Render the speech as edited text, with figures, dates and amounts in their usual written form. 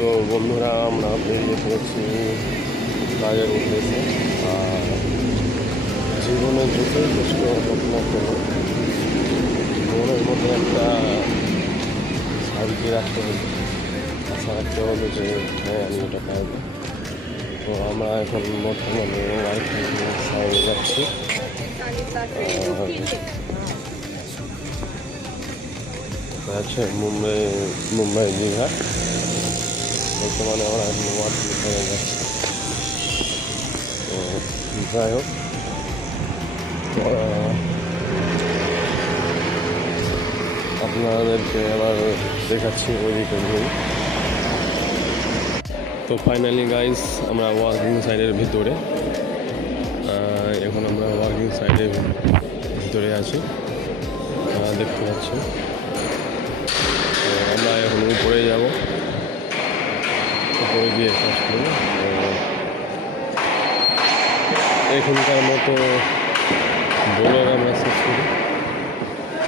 তো বন্ধুরা আমরা বেরিয়ে পড়েছি কাজের উদ্দেশ্যে। আর জীবনে যতই কষ্ট হোক না কেন মনের মধ্যে একটা শান্তি রাখতে হবে, আশা রাখতে হবে যে হ্যাঁ আমি এটা পারবো। তো আমরা এখন বর্তমানে ওয়ার্কিং সাইডে যাচ্ছি। আছে মুম্বাই দীঘা। বর্তমানে আমরা এখন ওয়ার্কিং সাইডে যাচ্ছি। তো যাই হোক, আপনাদেরকে আবার দেখাচ্ছি ওইদিকে ভিউ। তো ফাইনালি গাইস আমরা ওয়ার্কিং সাইডের ভিতরে, এখন আমরা ওয়ার্কিং সাইডের ভিতরে আছি, দেখতে পাচ্ছি। তো আমরা এখন উপরে যাব, উপরে গিয়ে কাজ করব। এখনকার মতো ব্লগ আমরা শেষ করি।